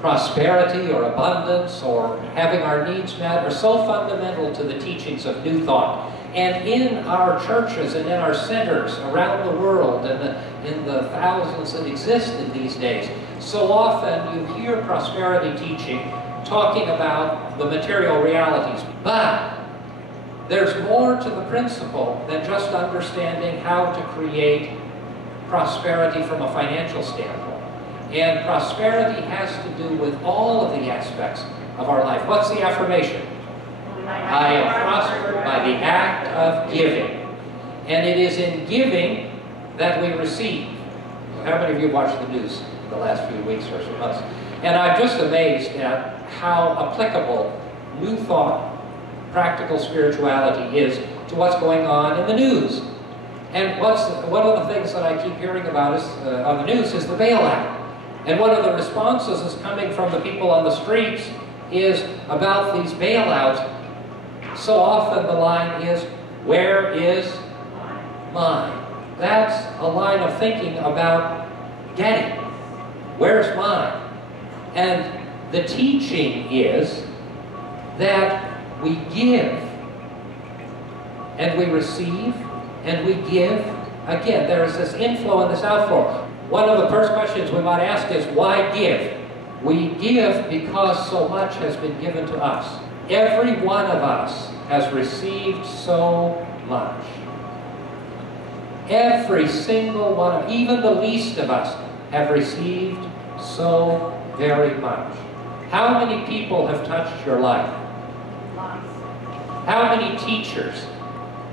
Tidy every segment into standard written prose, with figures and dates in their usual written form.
prosperity or abundance or having our needs met are so fundamental to the teachings of New Thought. And in our churches and in our centers around the world and in the thousands that exist in these days, so often you hear prosperity teaching talking about the material realities. But there's more to the principle than just understanding how to create prosperity from a financial standpoint. And prosperity has to do with all of the aspects of our life. What's the affirmation? I am prospered by the act of giving. And it is in giving that we receive. How many of you watched the news the last few weeks or so months? And I'm just amazed at how applicable New Thought, practical spirituality is to what's going on in the news. And one of the things that I keep hearing about is, on the news is the bailout. And one of the responses is coming from the people on the streets is about these bailouts. So often the line is, where is mine? That's a line of thinking about getting. Where's mine? And the teaching is that we give and we receive and we give. Again, there is this inflow and this outflow. One of the first questions we might ask is, why give? We give because so much has been given to us. Every one of us has received so much. Every single one of, even the least of us, have received so very much. How many people have touched your life? How many teachers,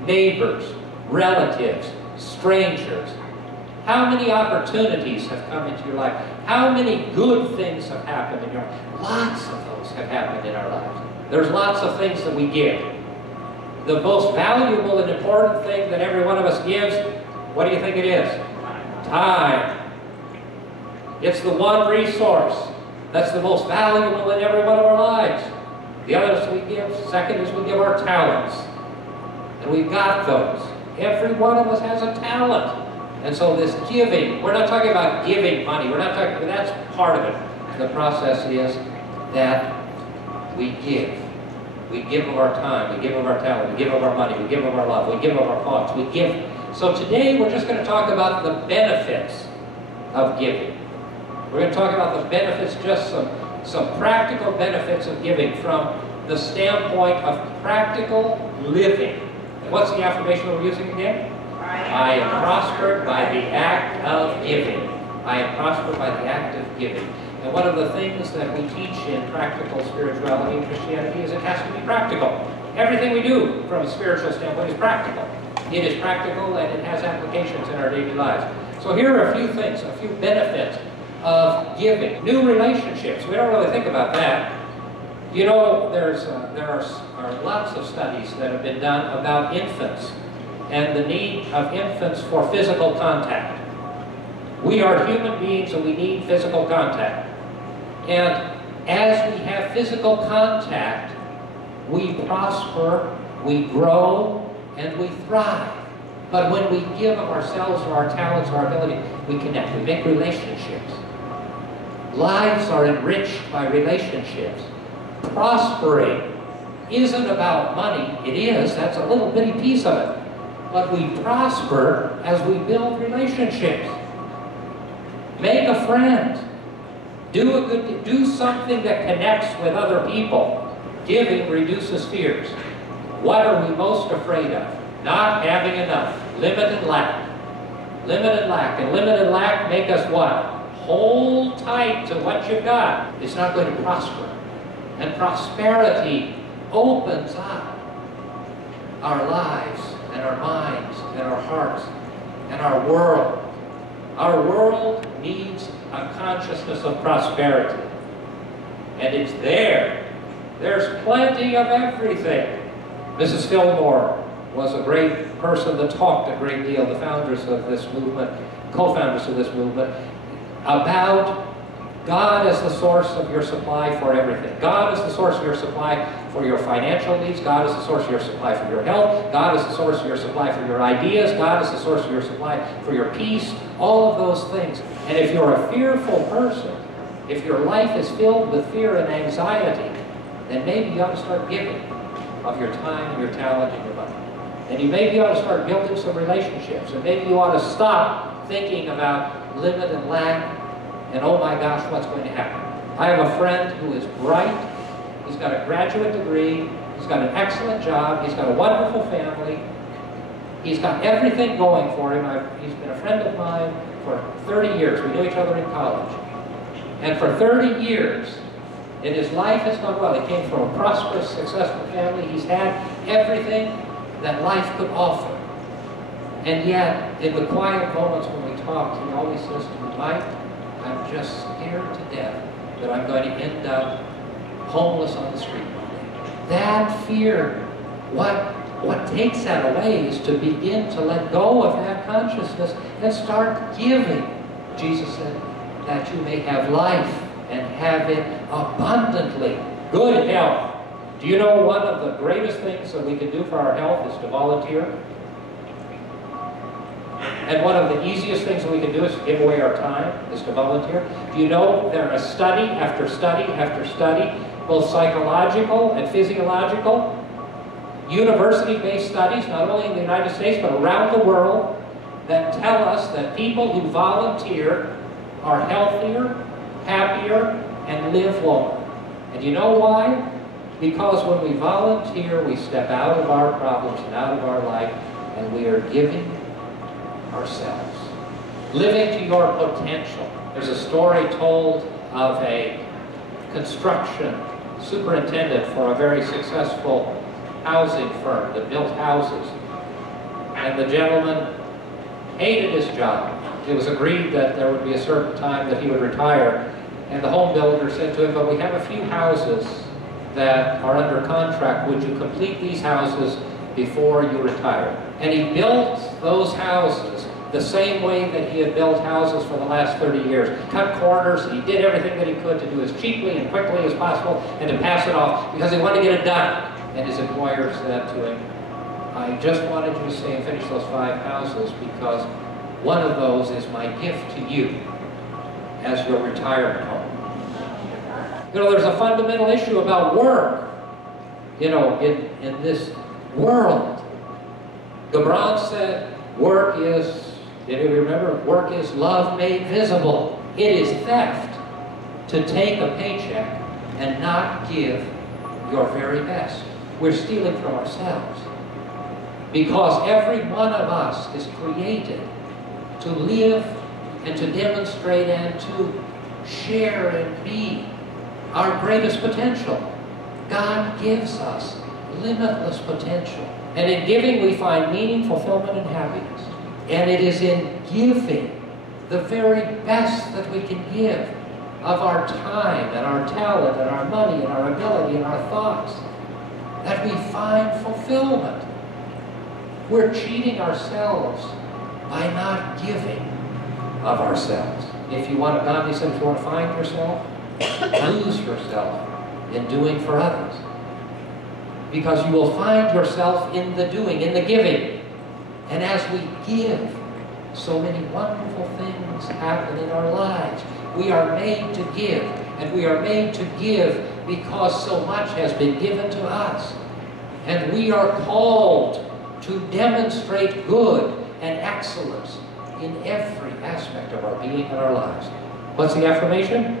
neighbors, relatives, strangers? How many opportunities have come into your life? How many good things have happened in your life? Lots of those have happened in our lives. There's lots of things that we give. The most valuable and important thing that every one of us gives, what do you think it is? Time. It's the one resource that's the most valuable in every one of our lives. The others we give, second is we give our talents. And we've got those. Every one of us has a talent. And so this giving, we're not talking about giving money. We're not talking, that's part of it. The process is that we give. We give of our time, we give of our talent, we give of our money, we give of our love, we give of our thoughts, we give. So today we're just going to talk about the benefits of giving. We're going to talk about the benefits, just some practical benefits of giving from the standpoint of practical living. And what's the affirmation we're using again? I am prospered by the act of giving. I am prospered by the act of giving. And one of the things that we teach in practical spirituality and Christianity is it has to be practical. Everything we do from a spiritual standpoint is practical. It is practical and it has applications in our daily lives. So here are a few things, a few benefits of giving. New relationships. We don't really think about that. You know, there are lots of studies that have been done about infants and the need of infants for physical contact. We are human beings and we need physical contact. And as we have physical contact, we prosper, we grow, and we thrive. But when we give of ourselves or our talents or our ability, we connect, we make relationships. Lives are enriched by relationships. Prospering isn't about money. It is, that's a little bitty piece of it. But we prosper as we build relationships. Make a friend. Do something that connects with other people. Giving reduces fears. What are we most afraid of? Not having enough. Limited lack. Limited lack. And limited lack make us what? Hold tight to what you've got. It's not going to prosper. And prosperity opens up our lives and our minds and our hearts and our world. Our world needs a consciousness of prosperity. And it's there. There's plenty of everything. Mrs. Fillmore was a great person that talked a great deal, the founders of this movement, co-founders of this movement, about God as the source of your supply for everything. God is the source of your supply for your financial needs. God is the source of your supply for your health. God is the source of your supply for your ideas. God is the source of your supply for your peace. All of those things. And if you're a fearful person, If your life is filled with fear and anxiety, then maybe you ought to start giving of your time, your talent, and your money. And you maybe ought to start building some relationships. And maybe you ought to stop thinking about limit and lack and, oh my gosh, what's going to happen. I have a friend who is bright. He's got a graduate degree. He's got an excellent job. He's got a wonderful family. He's got everything going for him. He's been a friend of mine for 30 years. We knew each other in college. And for 30 years, and his life has gone well. He came from a prosperous, successful family. He's had everything that life could offer. And yet, in the quiet moments when we talk, he always says to me, Mike, I'm just scared to death that I'm going to end up homeless on the street one day. That fear, what takes that away is to begin to let go of that consciousness and start giving. Jesus said, that you may have life and have it abundantly. Good health. Do you know one of the greatest things that we can do for our health is to volunteer? And one of the easiest things that we can do is to give away our time, is to volunteer. Do you know there are study after study after study, both psychological and physiological, university-based studies, not only in the United States but around the world, that tell us that people who volunteer are healthier, happier, and live longer. And you know why? Because when we volunteer, we step out of our problems and out of our life, and we are giving ourselves. Living to your potential. There's a story told of a construction superintendent for a very successful housing firm that built houses. And the gentleman hated his job. It was agreed that there would be a certain time that he would retire. And the home builder said to him, but we have a few houses that are under contract. Would you complete these houses before you retire? And he built those houses the same way that he had built houses for the last 30 years. Cut corners, and he did everything that he could to do as cheaply and quickly as possible and to pass it off because he wanted to get it done. And his employer said to him, I just wanted you to stay and finish those 5 houses because one of those is my gift to you as your retirement home. You know, there's a fundamental issue about work, you know, in this world. Gibran said, work is, did you remember? Work is love made visible. It is theft to take a paycheck and not give your very best. We're stealing from ourselves. Because every one of us is created to live and to demonstrate and to share and be our greatest potential. God gives us limitless potential. And in giving we find meaning, fulfillment, and happiness. And it is in giving the very best that we can give of our time and our talent and our money and our ability and our thoughts that we find fulfillment. We're cheating ourselves by not giving of ourselves. If you want, Gandhi said, if you want to find yourself, lose yourself in doing for others. Because you will find yourself in the doing, in the giving. And as we give, so many wonderful things happen in our lives. We are made to give, and we are made to give because so much has been given to us. And we are called to demonstrate good and excellence in every aspect of our being and our lives. What's the affirmation?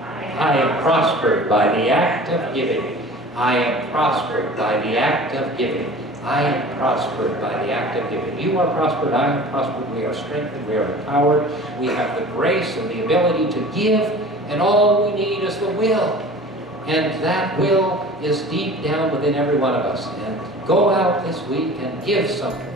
I am prospered by the act of giving. I am prospered by the act of giving. I am prospered by the act of giving. You are prospered, I am prospered, we are strengthened, we are empowered, we have the grace and the ability to give, and all we need is the will. And that will is deep down within every one of us. And go out this week and give something.